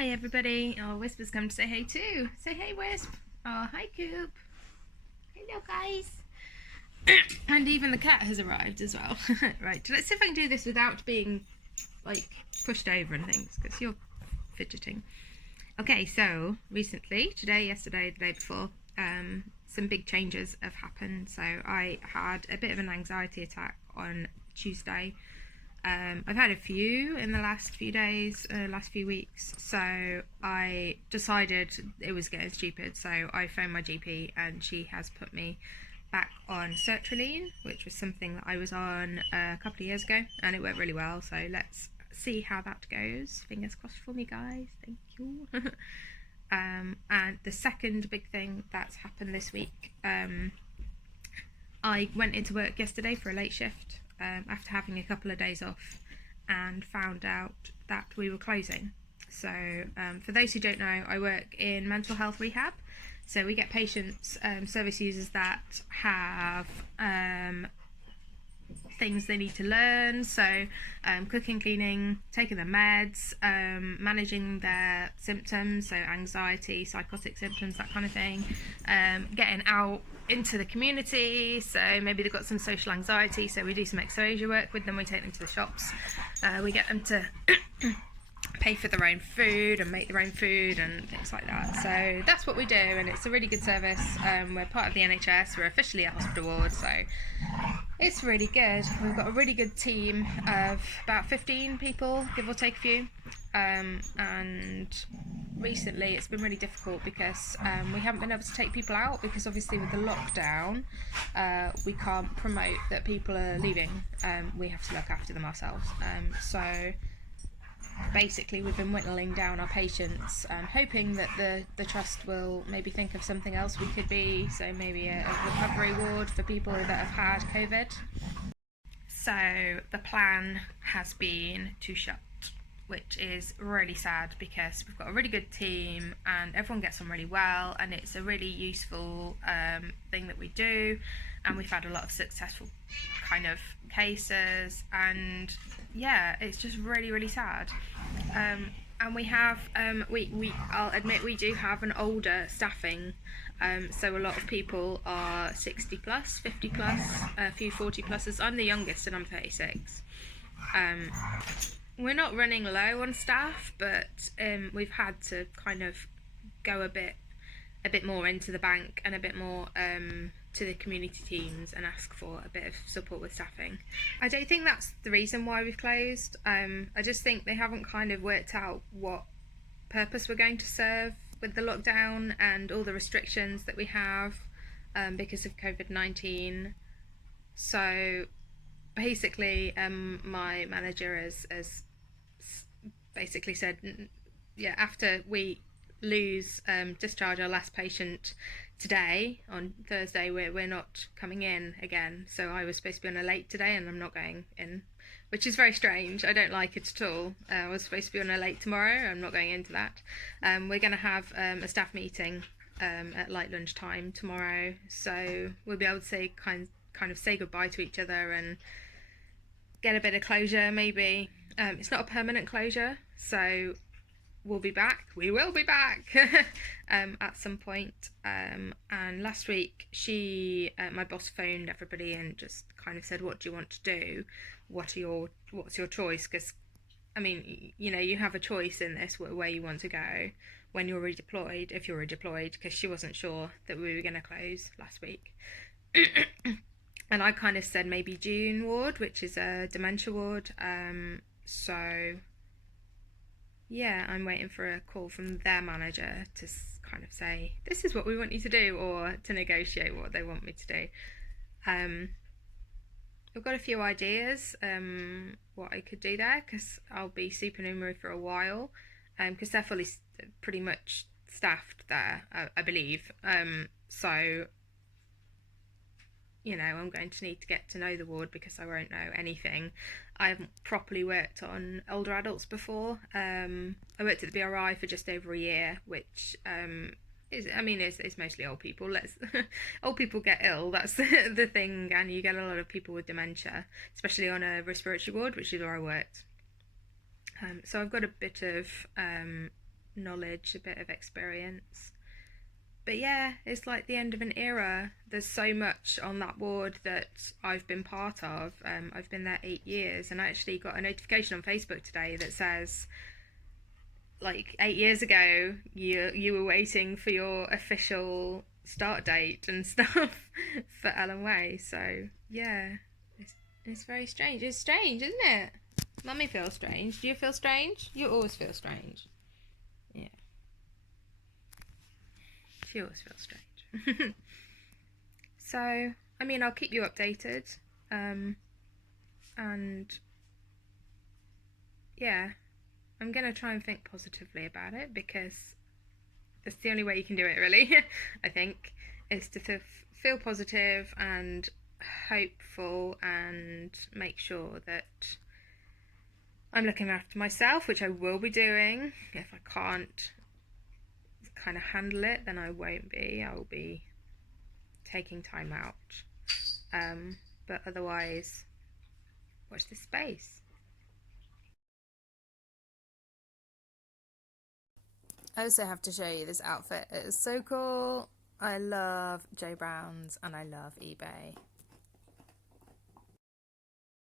Hi everybody. Oh, Wisp come to say hey too. Say hey, Wisp. Oh, hi Coop. Hello guys. And even the cat has arrived as well. Right, let's see if I can do this without being like pushed over and things, because you're fidgeting. Okay, so recently, today, yesterday, the day before, some big changes have happened. So I had a bit of an anxiety attack on Tuesday. I've had a few in the last few days, last few weeks, so I decided it was getting stupid, so I phoned my GP and she has put me back on sertraline, which was something that I was on a couple of years ago, and it went really well, so let's see how that goes. Fingers crossed for me, guys. Thank you. And the second big thing that's happened this week, I went into work yesterday for a late shift after having a couple of days off, and found out that we were closing. So for those who don't know, I work in mental health rehab. So we get patients, service users that have things they need to learn, so cooking, cleaning, taking their meds, managing their symptoms, so anxiety, psychotic symptoms, that kind of thing, getting out into the community, so maybe they've got some social anxiety, so we do some exposure work with them, we take them to the shops, we get them to pay for their own food and make their own food and things like that. So that's what we do, and it's a really good service. We're part of the NHS, we're officially a hospital ward, so it's really good. We've got a really good team of about 15 people, give or take a few, and recently it's been really difficult because we haven't been able to take people out, because obviously with the lockdown we can't promote that people are leaving. We have to look after them ourselves, so basically we've been whittling down our patients, hoping that the trust will maybe think of something else we could be, so maybe a recovery ward for people that have had COVID. So the plan has been to shut, which is really sad because we've got a really good team and everyone gets on really well, and it's a really useful thing that we do, and we've had a lot of successful kind of cases, and yeah, it's just really sad. And we have I'll admit we do have an older staffing, so a lot of people are 60 plus, 50 plus, a few 40 pluses. I'm the youngest and I'm 36. We're not running low on staff, but we've had to kind of go a bit more into the bank and a bit more to the community teams and ask for a bit of support with staffing. I don't think that's the reason why we've closed. I just think they haven't kind of worked out what purpose we're going to serve with the lockdown and all the restrictions that we have because of COVID-19. So basically my manager has basically said, yeah, after we discharge our last patient today, on Thursday, we're not coming in again. So I was supposed to be on a late today and I'm not going in, which is very strange. I don't like it at all. I was supposed to be on a late tomorrow. I'm not going into that. We're going to have a staff meeting at light lunchtime tomorrow, so we'll be able to say kind of say goodbye to each other and get a bit of closure maybe. It's not a permanent closure, so we'll be back. We will be back at some point. And last week, my boss phoned everybody and just kind of said, "What do you want to do? What's your choice?" Because I mean, you know, you have a choice in this where you want to go when you're redeployed, if you're redeployed, because she wasn't sure that we were going to close last week. And I kind of said maybe June ward, which is a dementia ward. So yeah, I'm waiting for a call from their manager to kind of say, this is what we want you to do, or to negotiate what they want me to do. I've got a few ideas what I could do there, because I'll be supernumerary for a while, because they're fully pretty much staffed there, I believe. So you know, I'm going to need to get to know the ward because I won't know anything. I haven't properly worked on older adults before. I worked at the BRI for just over a year, which it's mostly old people. Old people get ill, that's the thing, and you get a lot of people with dementia, especially on a respiratory ward, which is where I worked. So I've got a bit of knowledge, a bit of experience. But yeah, it's like the end of an era. There's so much on that ward that I've been part of. I've been there 8 years, and I actually got a notification on Facebook today that says, like, 8 years ago, you were waiting for your official start date and stuff for Ellen Way. So yeah, it's very strange. It's strange, isn't it? Mummy feels strange. Do you feel strange? You always feel strange. Yeah, she always feels strange. So, I mean, I'll keep you updated. And yeah, I'm going to try and think positively about it because that's the only way you can do it, really. I think, is to feel positive and hopeful and make sure that I'm looking after myself, which I will be doing. If I can't kind of handle it, then I won't be. I'll be taking time out. But otherwise, watch this space. I also have to show you this outfit. It is so cool. I love J. Browns and I love eBay.